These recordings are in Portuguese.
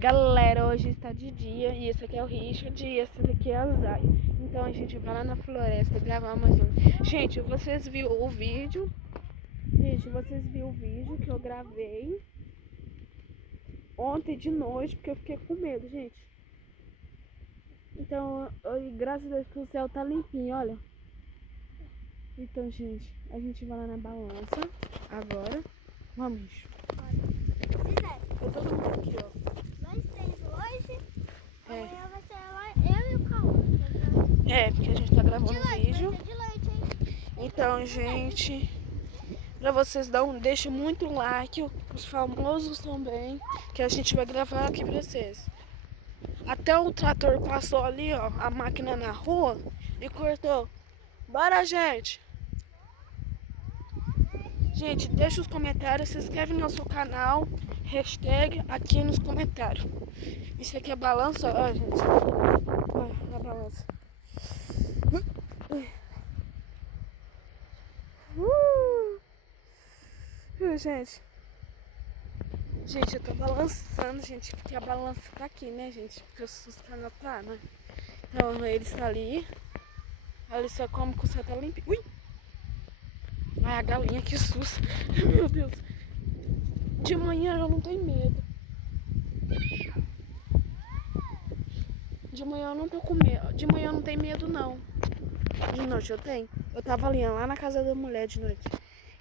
Galera, hoje está de dia e esse aqui é o Richard e esse daqui é a Zay. Então a gente vai lá na floresta gravar mais um. Gente, vocês viram o vídeo? Gente, vocês viram o vídeo que eu gravei ontem de noite porque eu fiquei com medo, gente. Então, graças a Deus que o céu tá limpinho, olha. Então, gente, a gente vai lá na balança agora. Vamos, bicho. Tá todo mundo aqui, ó. Nós três hoje, É. amanhã vai ser lá, eu e o Cauã. É, porque a gente tá gravando De noite, vídeo. vai ser de noite, hein? Então, gente, pra vocês deixem muito like, os famosos também, que a gente vai gravar aqui pra vocês. Até o trator passou ali, ó, a máquina na rua e cortou. Bora, gente! Gente, deixa os comentários, se inscreve no nosso canal, hashtag aqui nos comentários. Isso aqui é balança, ó, gente. Ó, a balança. Gente. Gente, eu tô balançando, gente, porque a balança tá aqui, né, gente? Porque o SUS tá na tá, né? Então, ele está ali. Ali só come com o céu tá limpinho. Ui! Ai, a galinha, que susto. Meu Deus. De manhã eu não tenho medo. De manhã eu não tô com medo. De manhã eu não tenho medo, não. De noite eu tenho. Eu tava ali lá na casa da mulher de noite.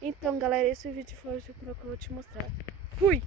Então, galera, esse vídeo foi o que eu vou te mostrar. Fui!